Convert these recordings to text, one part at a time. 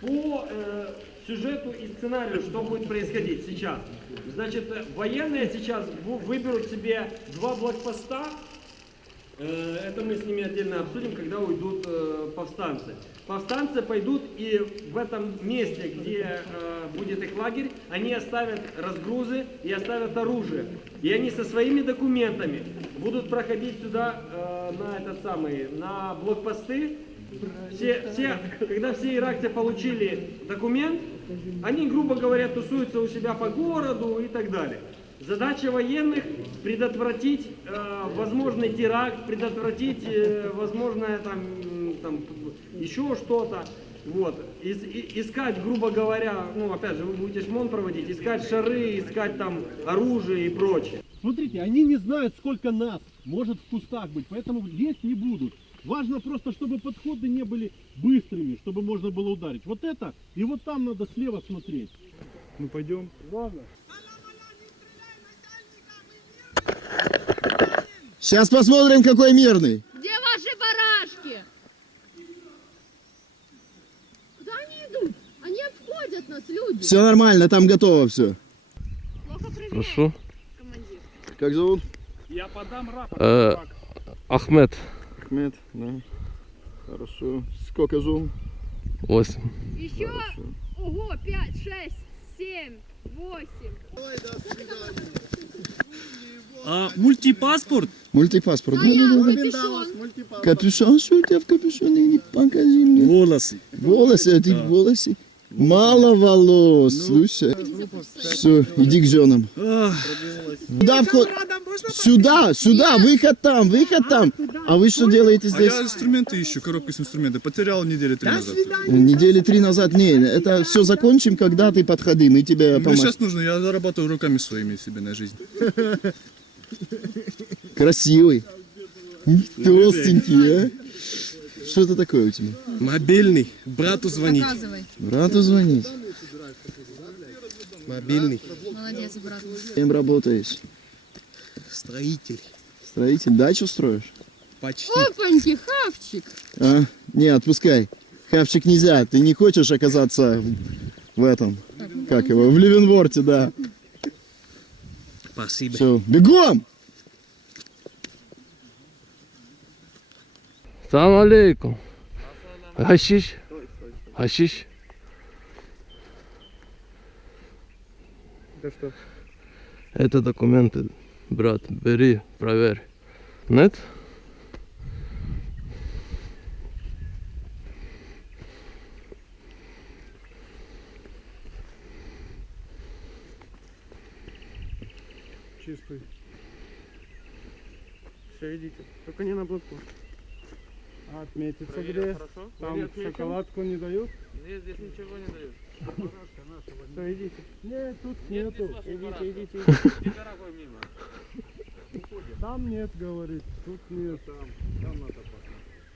По э, сюжету и сценарию, что будет происходить сейчас? Значит, э, военные сейчас выберут себе два блокпоста. Э, Это мы с ними отдельно обсудим, когда уйдут э, повстанцы. Повстанцы пойдут и в этом месте, где э, будет их лагерь, они оставят разгрузы и оставят оружие. И они со своими документами будут проходить сюда э, на этот самый, на блокпосты. Все, все, когда все иракцы получили документ, они, грубо говоря, тусуются у себя по городу и так далее. Задача военных предотвратить э, возможный теракт, предотвратить э, возможное там, там еще что-то. Вот. Ис- искать, грубо говоря, ну опять же, вы будете шмон проводить, искать шары, искать там оружие и прочее. Смотрите, они не знают, сколько нас может в кустах быть, поэтому лезть не будут. Важно просто, чтобы подходы не были быстрыми, чтобы можно было ударить. Вот это и вот там надо слева смотреть. Ну пойдем. Ладно. Сейчас посмотрим, какой мирный. Где ваши барашки? Куда они идут? Они обходят нас, люди. Все нормально, там готово все. Прошу. командир. Как зовут? Я подам рапорт. Э, Ахмед, Ахмед, да. Хорошо. Сколько зум? 8. Еще, ого, 5, 6, 7, 8. А мультипаспорт? Мультипаспорт. А Да, я да, да. капюшон. Капюшон, что у тебя в капюшоне? Не покажи мне. Волосы. Волосы, а ты в волосе? Мало волос, слушай. Все, иди к женам. Куда вход? Сюда, сюда, выход там, выход там. А вы что делаете А здесь? я инструменты ищу, коробку с инструментами. Потерял недели три назад. Недели три назад. Не, это все закончим, когда ты подходи, мы тебе Мне поможем. сейчас нужно, я зарабатываю руками своими себе на жизнь. Красивый. Толстенький, а? Что это такое у тебя? Мобильный. Брату звонить. Показывай. Брату звонить. Мобильный. Молодец, брат. Кем работаешь? Строитель. Строитель, дачу строишь? Почти. Опаньки, хавчик. А? Не, отпускай. Хавчик нельзя. Ты не хочешь оказаться в этом, как его, в Ливенворте, да. Спасибо. Все, бегом! Салам алейкум. Гашиш. Гашиш. Это что? Это документы, брат, бери, проверь. Нет? Чистый. Все, идите. Только не на блокпост. А отметиться где? Там шоколадку не дают? Нет, здесь ничего не дают. Все, идите. Нет, тут нету. Идите, идите, мимо. Там нет, говорит. Тут нет.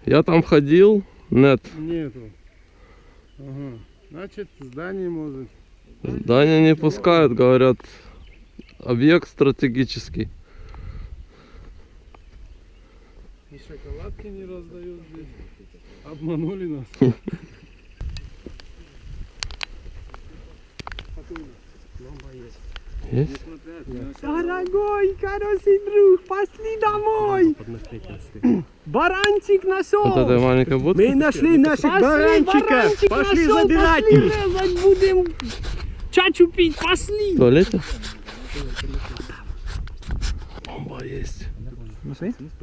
Я там ходил, нет. Нету. Ага. Значит, здание может. Здания не пускают, говорят, объект стратегический. И шоколадки не раздают. Обманули нас. Есть? Дорогой, хороший друг, пошли домой. Баранчик нашел. Вот этой маленькой будки? Мы нашли наших баранчиков. Пошли забирать их. Резать будем. Чачу пить, пошли. В туалете? Бомба есть.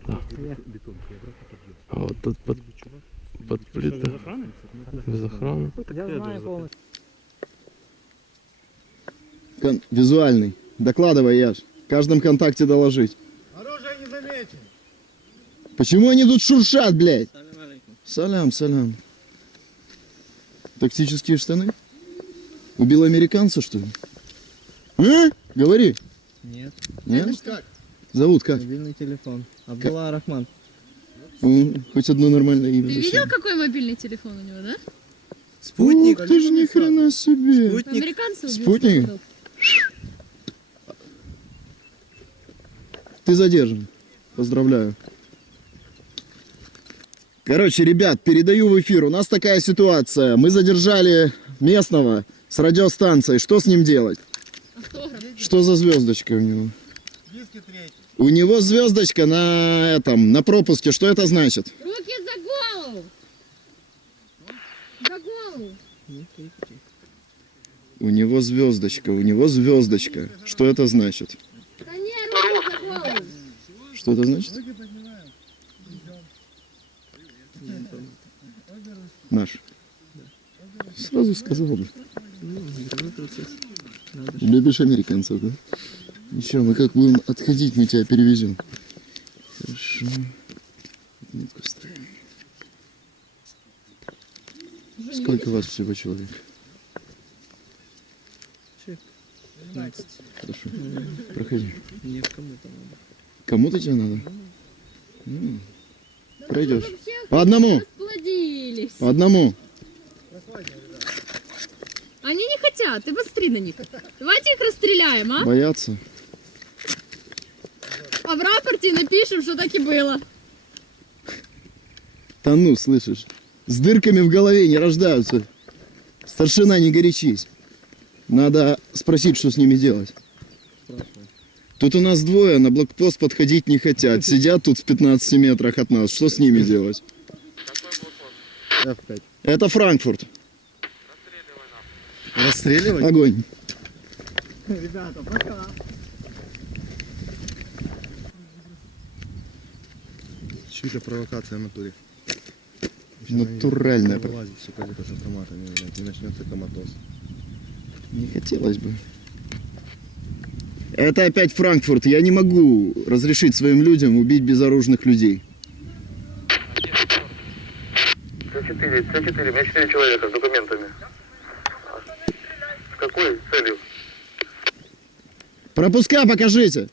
Да. А вот тут под, под плитой. Без охраны. Кон- визуальный. Докладывай, Яш. В каждом контакте доложить. Оружие не заметил. Почему они тут шуршат, блядь? Салям, салям. Тактические штаны? Убил американца, что ли? А? Говори. Нет. Нет? Зовут как? Мобильный телефон. Абдулла Рахман. М, Хоть одно нормальное имя. Ты видел, какой мобильный телефон у него, да? Спутник. Ух ты ж ни хрена себе. Спутник. Американцы убил. Спутник? Ты задержан. Поздравляю. Короче, ребят, передаю в эфир. У нас такая ситуация. Мы задержали местного с радиостанцией. Что с ним делать? Автограф. Что за звездочка у него? У него звездочка на этом, на пропуске. Что это значит? Руки за голову. За голову. У него звездочка, у него звездочка. Что это значит? Да не, руки за голову. Что это значит? Наш. Сразу сказал бы. Любишь американцев, да? Еще мы как будем отходить, мы тебя перевезем. Хорошо. Отметку ставим. Сколько вас всего человек? Хорошо. Проходи. Нет, кому-то надо. Кому-то тебе надо? М, Пройдешь. По одному. расплодились. По одному. Они не хотят, ты посмотри на них. Давайте их расстреляем, а? Боятся. А в рапорте напишем, что так и было. Да ну, слышишь? С дырками в голове не рождаются. Старшина, не горячись. Надо спросить, что с ними делать. Тут у нас двое, на блокпост подходить не хотят. Сидят тут в 15 метрах от нас. Что с ними делать? Это Франкфурт. Расстреливать? Огонь. Ребята, пока. Чья-то провокация в натуре. Натуральная. Вылазит, сука, с автоматами, блядь, и начнется коматоз. Не хотелось бы. Это опять Франкфурт. Я не могу разрешить своим людям убить безоружных людей. Ц4, Ц4, у меня 4 человека с документами. С какой целью? Пропуска покажите.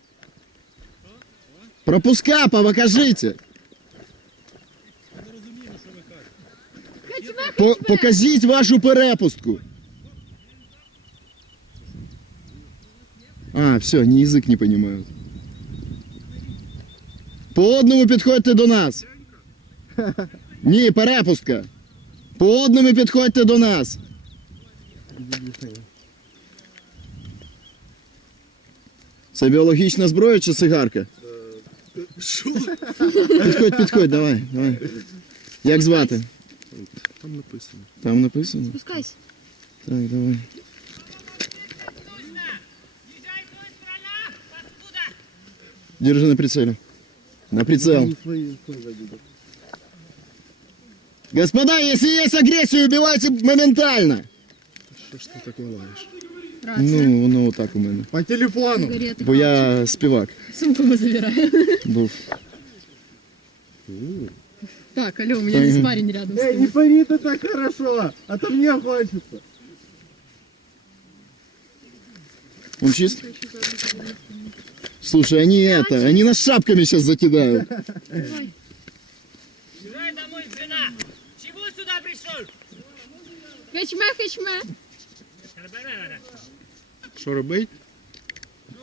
Пропуска покажите. По покажіть вашу перепустку. А, все, они язык не понимают. По одному підходьте до нас. Ні, перепустка. По одному підходьте до нас. Це біологічна зброя чи цигарка? Підходь, підходь, давай, давай. Як звати? Там написано. Там написано? спускайся. Так, давай. Держи на прицеле. На прицел. Господа, если есть агрессия, убивайте моментально. Що ж ти так лагаєш? Ну, воно отак у мене. По телефону! Бо я співак Сумку мы забираем. був. Так, алло, у меня здесь парень рядом. Эй, не пари ты так хорошо, а то мне хочется. Он чист? Слушай, они это, они нас шапками сейчас закидают. Хачме, хачме. Що робить?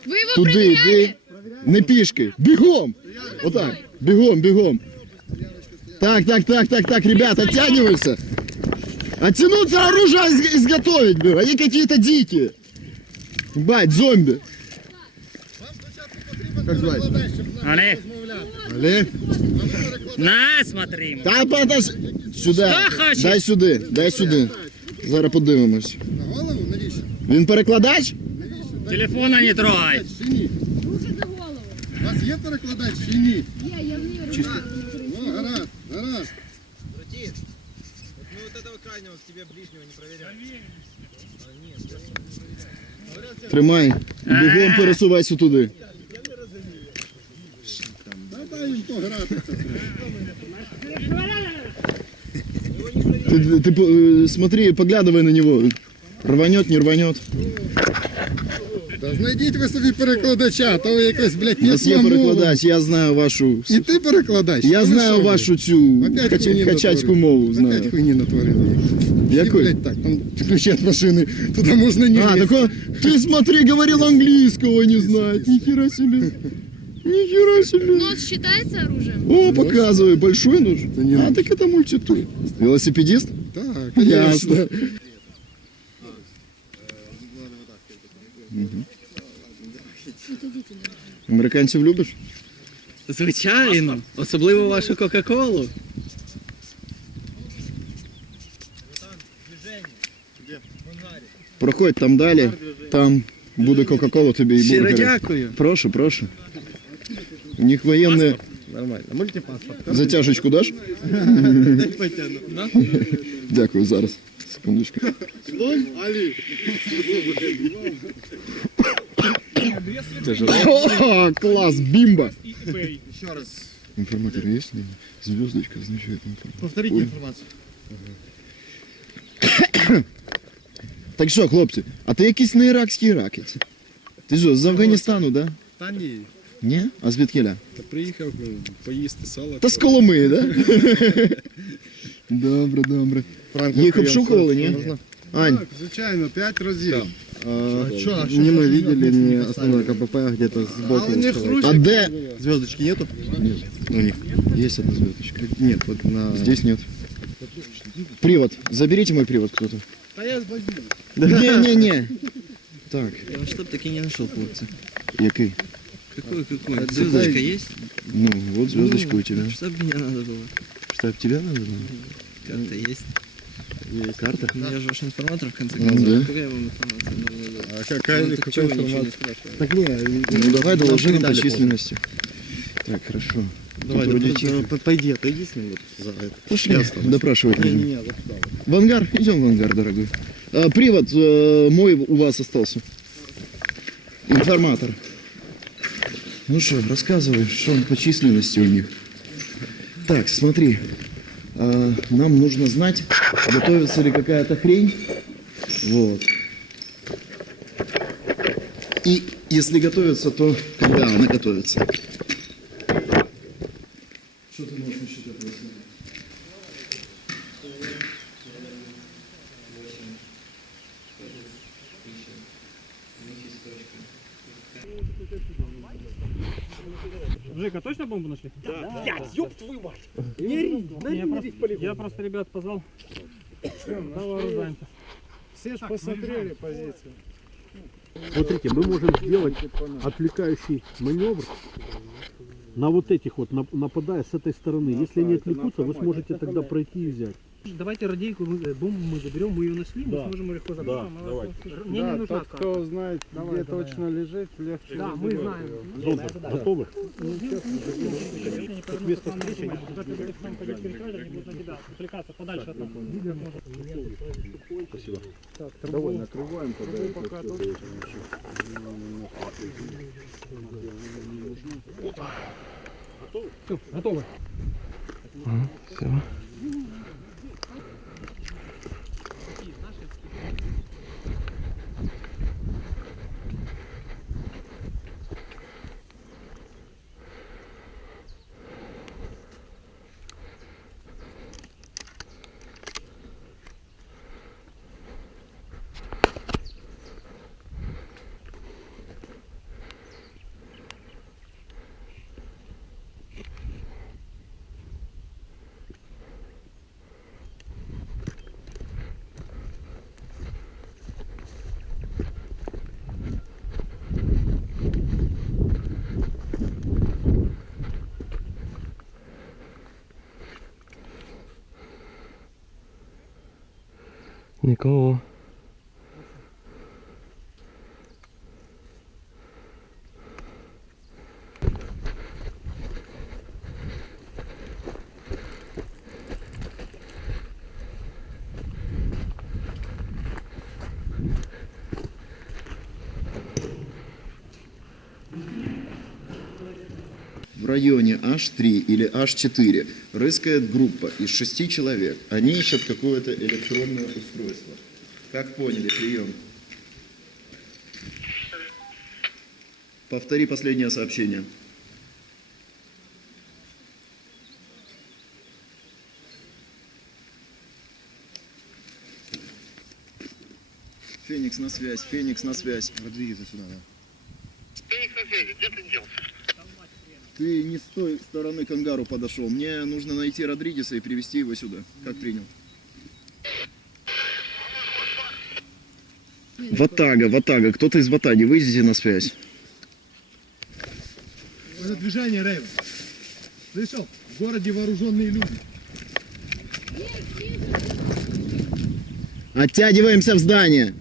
Вы его Туди, проверяли? йди. Не пішки. Бігом. Отак. Бігом, бігом. Так, так, так, так, так, ребята, оттягивайся. Оттянуться оружие из- изготовить, блин. Они какие-то дикие. Бать, зомби. Как звать? Але, Олег? на, смотри. Та подож... Сюди. Що хочеш? Дай сюди, дай сюди. Зараз подивимось. Він перекладач? Телефона не трогай. Руки за голову. У вас є перекладач чи ні? Я, я в нее Тримай. І Бігом пересувайся туди. Дай їм погратися. Ты, ты э, смотри, поглядывай на него. Рванет, не рванет. Та знайдіть ви собі перекладача, то ви якось, блядь, У нас є мову. перекладач, я знаю вашу. І ти перекладач? Я Ну, знаю що ви? вашу цю Опять хач... хуйні хачацьку натворили. мову. Знаю. Опять хуйні натворили. Якої? Блядь, так, там ключі від машини, туди можна не А, так он, ты смотри, говорил английского не знает. Нихера себе. Нихера себе. Нос считается оружием? О, показывай, большой нож. не А, нож. так это мультитуй. Велосипедист? Так, Ясно. Мгм. Американців любиш? Звичайно. Особливо вашу Кока-Колу. Проходь там далі, там буде Кока-Кола тобі і Щиро бургери. дякую. Прошу, прошу. У них воєнне Нормально. Мультипаспорт. затяжечку даш? Потягну. Дякую, зараз. Секундочку. О, класс, бимба! Еще раз. Информатор есть? Звездочка означает информатор. Повторите Ой. информацию. Так що, хлопці, а ти якийсь не іракський ракець? Ти що, з Афганістану, да? Та ні. Ні? А звідкиля? Та приїхав поїсти сало. Та з Коломи, да? Добре, добре. Їх обшукували, ні? Ань, Так, звичайно, п'ять разів. а, Не мы видели, не основной КПП где-то сбоку. А у них а де? Звездочки нету? Нет, у них есть одна звездочка. Нет, вот на... Здесь нет. Привод. Заберите мой привод кто-то. А я возьму. Не-не-не. Так, Я вот что таки не нашел, хлопцы. який? Какой, какой? Звездочка есть? Ну, вот звездочка у тебя. Чтоб мне надо было. Чтоб тебя надо было? Карта есть. Есть карта? Ну, Я же ваш информатор, в конце Ну, концов. да. Какая вам информация нужна? А какая, Ну, так какая не информация? Так не, Ну давай доложи нам по численности. Так, хорошо. Давай, да, да, пойди, отойди с ним вот за это. Пошли, допрашивать Не, будем. не, вот туда вот. В ангар? Идем в ангар, дорогой. А, привод э, мой у вас остался. Информатор. Ну что, рассказывай, что по численности у них. Так, смотри. А, нам нужно знать, готовится ли какая-то хрень. Вот. И если готовится, то когда она готовится. Что ты можешь насчет этого сказать? Жека, точно бомбу нашли? Да. Я просто ребят позвал. Да, вооружаемся. Все ж посмотрели позицию. Смотрите, мы можем сделать отвлекающий маневр на вот этих вот, нап- нападая с этой стороны. Если они отвлекутся, вы сможете тогда пройти и взять. Давайте радейку, мы, э, бомбу мы заберем, мы ее нашли, мы Да. сможем ее легко забрать. Да, давайте. Мне не нужна карта. кто знает, Давай, где давай. точно лежит, легче. Да, мы знаем. Зонтер, готовы? Место встречи. Они будут отвлекаться подальше от нас. Спасибо. Давай, накрываем тогда. Все, готовы. Все. Никого. В H3 или H4 рыскает группа из шести человек. Они ищут какое-то электронное устройство. Как поняли, прием. Повтори последнее сообщение. Феникс на связь, Феникс на связь. Двигайся сюда, да. Феникс на связи, где ты делся? Ты не с той стороны к ангару подошел. Мне нужно найти Родригеса и привести его сюда. Как принял? Ватага, Ватага, кто-то из Ватаги, выйдите на связь. Это движение, Рейвен. Слышал? В городе вооруженные люди. Оттягиваемся в здание.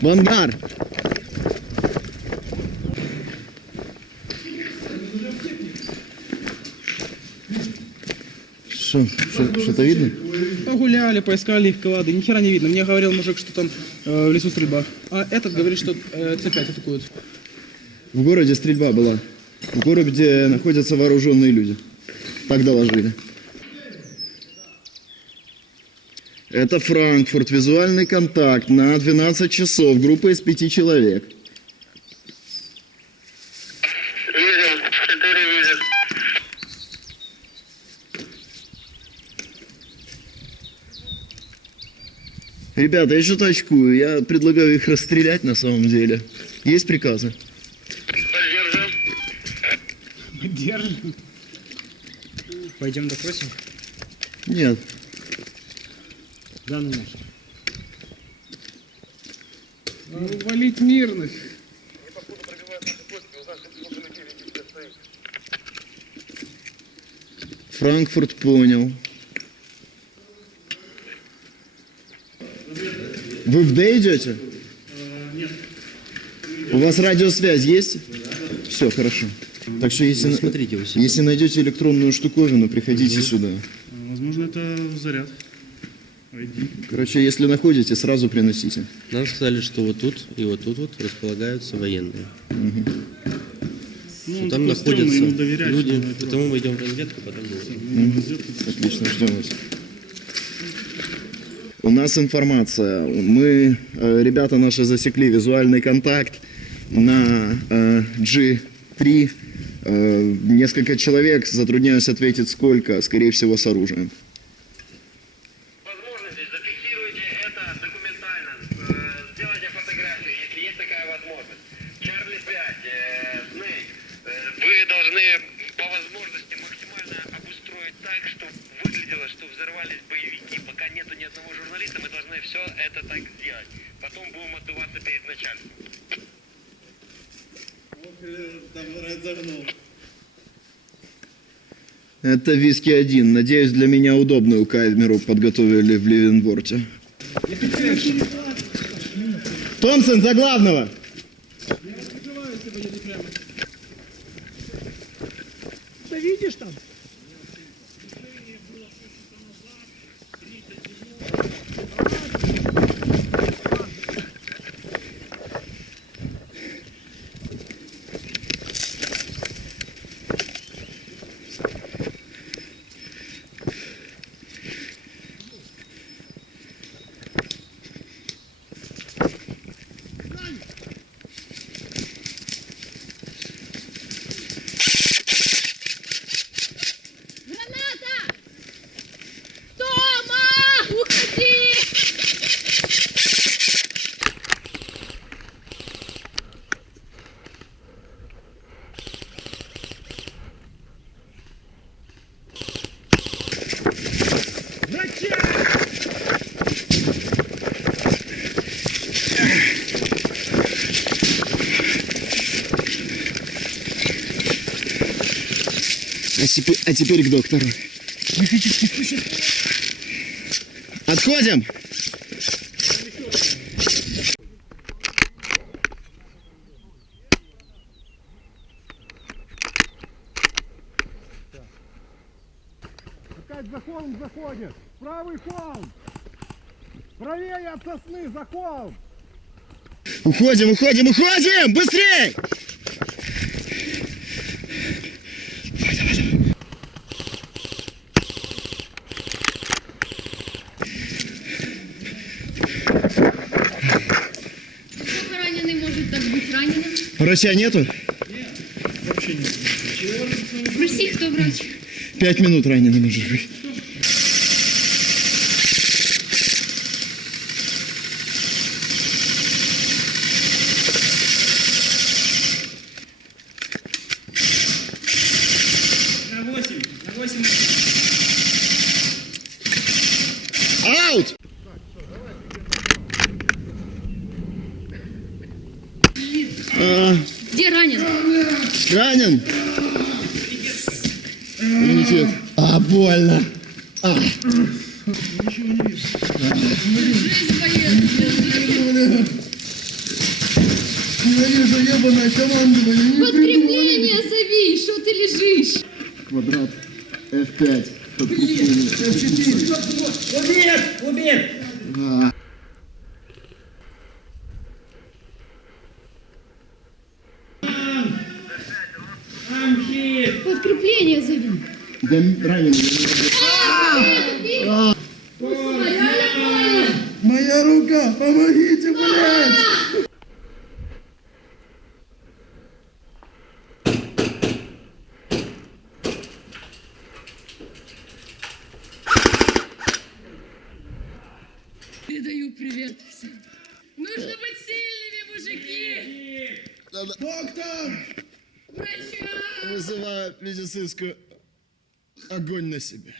В ангар. Что-то видно? Погуляли, поискали их клады, ни хера не видно. Мне говорил мужик, что там э, в лесу стрельба. А этот говорит, что э, C5 атакуют. В городе стрельба была. В городе находятся вооруженные люди. Так доложили. Это Франкфурт. Визуальный контакт на 12 часов. Группа из пяти человек. Ребята, я что-то очкую. Я предлагаю их расстрелять на самом деле. Есть приказы? Поддержим. Пойдем допросим. Нет. Данный наш. Валить мирных. Франкфурт понял. Вы в Д идете? Нет. У вас радиосвязь есть? Все, хорошо. Так что если, Смотрите вы себя. если найдете электронную штуковину, приходите сюда. Возможно, это заряд. Короче, если находите, сразу приносите. Нам сказали, что вот тут и вот тут вот располагаются военные. Ну, Что там находятся люди, потому мы идем в разведку, потом будем. Отлично, ждем вас. У нас информация. Мы, э, ребята наши, засекли визуальный контакт на э, G3. Э, несколько человек, затрудняюсь ответить сколько, скорее всего, с оружием. Возможности, зафиксируйте это документально, э, сделайте фотографию, если есть такая возможность. Чарли 5, э, Снейк, э, вы должны по возможности максимально обустроить так, чтобы выглядело, что взорвались боевики. Пока нету ни одного журналиста, мы должны все это так сделать. Потом будем отдуваться перед начальством. Это виски один. Надеюсь, для меня удобную камеру подготовили в Ливенворте. Томпсон, за главного! Теперь, а теперь к доктору. Отходим! Опять за холм заходит. Правый холм. Правее от сосны за холм. Уходим, уходим, уходим! Быстрей! Россия нету? Нет, вообще нет. В России кто врач? Пять минут раненым уже. Out! А, Где ранен? ранен? Иммунитет. А, больно. А. Подкрепление зови, что ты лежишь? Квадрат F5. Убит! Убит! Подкрепление зови. Да ранен. Моя рука, помогите, блядь! Передаю привет всем. Нужно быть сильными, мужики! Медицинскую огонь на себя.